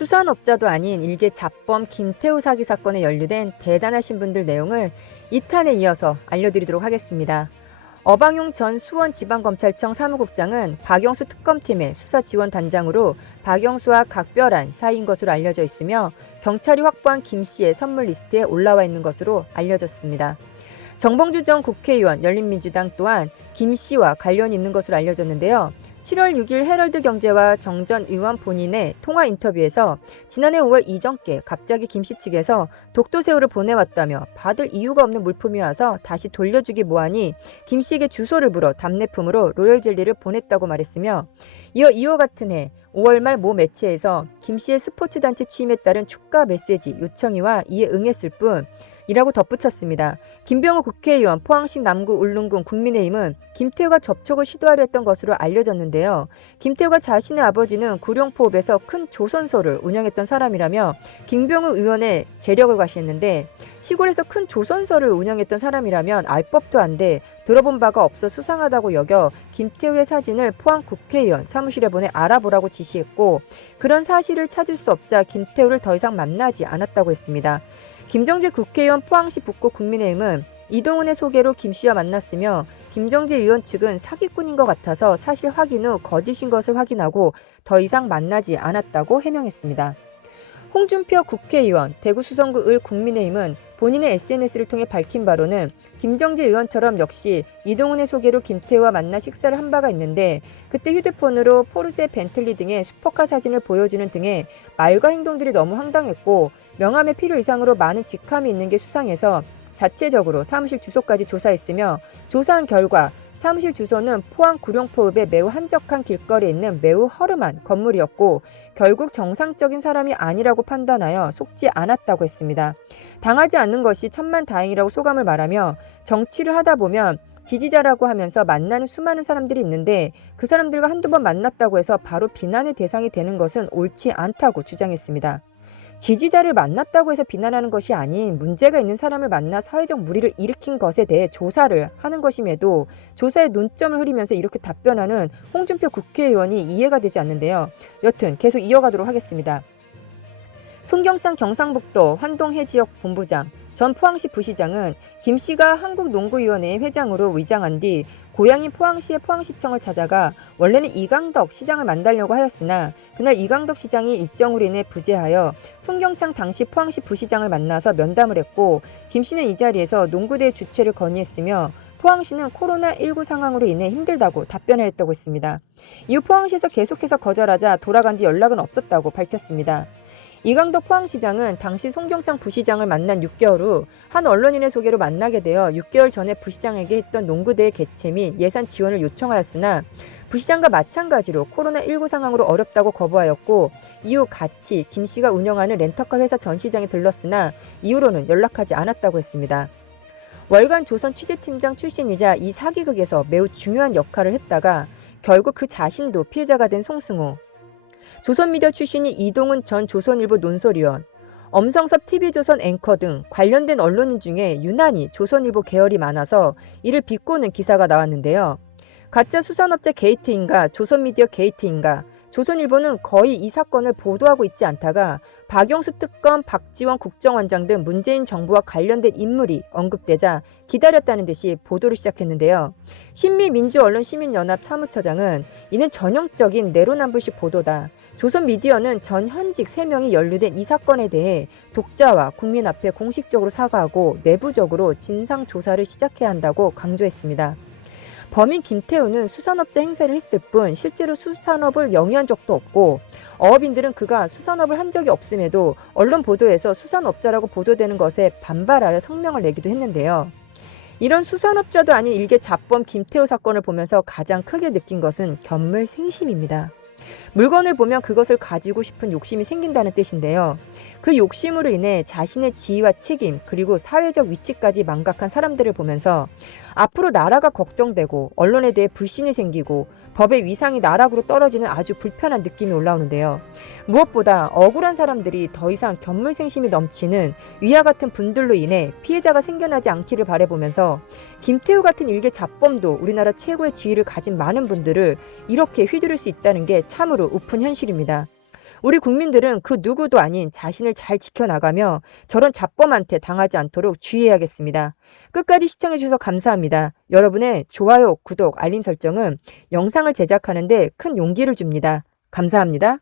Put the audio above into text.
수산업자도 아닌 일개 잡범 김태우 사기 사건에 연루된 대단하신 분들 내용을 2탄에 이어서 알려드리도록 하겠습니다. 어방용 전 수원지방검찰청 사무국장은 박영수 특검팀의 수사지원단장으로 박영수와 각별한 사이인 것으로 알려져 있으며 경찰이 확보한 김 씨의 선물 리스트에 올라와 있는 것으로 알려졌습니다. 정봉주 전 국회의원 열린민주당 또한 김 씨와 관련이 있는 것으로 알려졌는데요. 7월 6일 헤럴드 경제와 정 전 의원 본인의 통화 인터뷰에서 지난해 5월 이전께 갑자기 김 씨 측에서 독도새우를 보내왔다며 받을 이유가 없는 물품이 와서 다시 돌려주기 뭐하니 김 씨에게 주소를 물어 답례품으로 로열젤리를 보냈다고 말했으며 이어 이와 같은 해 5월 말 모 매체에서 김 씨의 스포츠단체 취임에 따른 축가 메시지 요청이와 이에 응했을 뿐 이라고 덧붙였습니다. 김병호 국회의원 포항시 남구 울릉군 국민의힘은 김태우가 접촉을 시도하려 했던 것으로 알려졌는데요. 김태우가 자신의 아버지는 구룡포읍에서 큰 조선소를 운영했던 사람이라며 김병호 의원의 재력을 과시했는데 시골에서 큰 조선소를 운영했던 사람이라면 알 법도 안 돼 들어본 바가 없어 수상하다고 여겨 김태우의 사진을 포항 국회의원 사무실에 보내 알아보라고 지시했고 그런 사실을 찾을 수 없자 김태우를 더 이상 만나지 않았다고 했습니다. 김정재 국회의원 포항시 북구 국민의힘은 이동훈의 소개로 김 씨와 만났으며 김정재 의원 측은 사기꾼인 것 같아서 사실 확인 후 거짓인 것을 확인하고 더 이상 만나지 않았다고 해명했습니다. 홍준표 국회의원 대구 수성구 을 국민의힘은 본인의 SNS를 통해 밝힌 바로는 김정재 의원처럼 역시 이동훈의 소개로 김태우와 만나 식사를 한 바가 있는데 그때 휴대폰으로 포르쉐 벤틀리 등의 슈퍼카 사진을 보여주는 등의 말과 행동들이 너무 황당했고 명함에 필요 이상으로 많은 직함이 있는 게 수상해서 자체적으로 사무실 주소까지 조사했으며 조사한 결과 사무실 주소는 포항 구룡포읍의 매우 한적한 길거리에 있는 매우 허름한 건물이었고 결국 정상적인 사람이 아니라고 판단하여 속지 않았다고 했습니다. 당하지 않는 것이 천만다행이라고 소감을 말하며 정치를 하다 보면 지지자라고 하면서 만나는 수많은 사람들이 있는데 그 사람들과 한두 번 만났다고 해서 바로 비난의 대상이 되는 것은 옳지 않다고 주장했습니다. 지지자를 만났다고 해서 비난하는 것이 아닌 문제가 있는 사람을 만나 사회적 물의를 일으킨 것에 대해 조사를 하는 것임에도 조사에 논점을 흐리면서 이렇게 답변하는 홍준표 국회의원이 이해가 되지 않는데요. 여튼 계속 이어가도록 하겠습니다. 송경창 경상북도 환동해지역 본부장 전 포항시 부시장은 김 씨가 한국농구위원회 회장으로 위장한 뒤 고향인 포항시의 포항시청을 찾아가 원래는 이강덕 시장을 만나려고 하였으나 그날 이강덕 시장이 일정으로 인해 부재하여 송경창 당시 포항시 부시장을 만나서 면담을 했고 김 씨는 이 자리에서 농구대회 주최를 건의했으며 포항시는 코로나19 상황으로 인해 힘들다고 답변을 했다고 했습니다. 이후 포항시에서 계속해서 거절하자 돌아간 뒤 연락은 없었다고 밝혔습니다. 이강덕 포항시장은 당시 송경창 부시장을 만난 6개월 후 한 언론인의 소개로 만나게 되어 6개월 전에 부시장에게 했던 농구대회 개최 및 예산 지원을 요청하였으나 부시장과 마찬가지로 코로나19 상황으로 어렵다고 거부하였고 이후 같이 김 씨가 운영하는 렌터카 회사 전 시장에 들렀으나 이후로는 연락하지 않았다고 했습니다. 월간 조선 취재팀장 출신이자 이 사기극에서 매우 중요한 역할을 했다가 결국 그 자신도 피해자가 된 송승호, 조선미디어 출신이 이동훈 전 조선일보 논설위원, 엄성섭 TV조선 앵커 등 관련된 언론인 중에 유난히 조선일보 계열이 많아서 이를 비꼬는 기사가 나왔는데요. 가짜 수산업체 게이트인가 조선미디어 게이트인가 조선일보는 거의 이 사건을 보도하고 있지 않다가 박영수 특검, 박지원 국정원장 등 문재인 정부와 관련된 인물이 언급되자 기다렸다는 듯이 보도를 시작했는데요. 신미민주언론시민연합 사무처장은 이는 전형적인 내로남불식 보도다. 조선미디어는 전 현직 3명이 연루된 이 사건에 대해 독자와 국민 앞에 공식적으로 사과하고 내부적으로 진상조사를 시작해야 한다고 강조했습니다. 범인 김태우는 수산업자 행세를 했을 뿐 실제로 수산업을 영위한 적도 없고 어업인들은 그가 수산업을 한 적이 없음에도 언론 보도에서 수산업자라고 보도되는 것에 반발하여 성명을 내기도 했는데요. 이런 수산업자도 아닌 일개 잡범 김태우 사건을 보면서 가장 크게 느낀 것은 견물생심입니다. 물건을 보면 그것을 가지고 싶은 욕심이 생긴다는 뜻인데요. 그 욕심으로 인해 자신의 지위와 책임 그리고 사회적 위치까지 망각한 사람들을 보면서 앞으로 나라가 걱정되고 언론에 대해 불신이 생기고 법의 위상이 나락으로 떨어지는 아주 불편한 느낌이 올라오는데요. 무엇보다 억울한 사람들이 더 이상 견물생심이 넘치는 위와 같은 분들로 인해 피해자가 생겨나지 않기를 바라보면서 김태우 같은 일개 잡범도 우리나라 최고의 지위를 가진 많은 분들을 이렇게 휘두를 수 있다는 게 참으로 우픈 현실입니다. 우리 국민들은 그 누구도 아닌 자신을 잘 지켜나가며 저런 잡범한테 당하지 않도록 주의해야겠습니다. 끝까지 시청해주셔서 감사합니다. 여러분의 좋아요, 구독, 알림 설정은 영상을 제작하는 데 큰 용기를 줍니다. 감사합니다.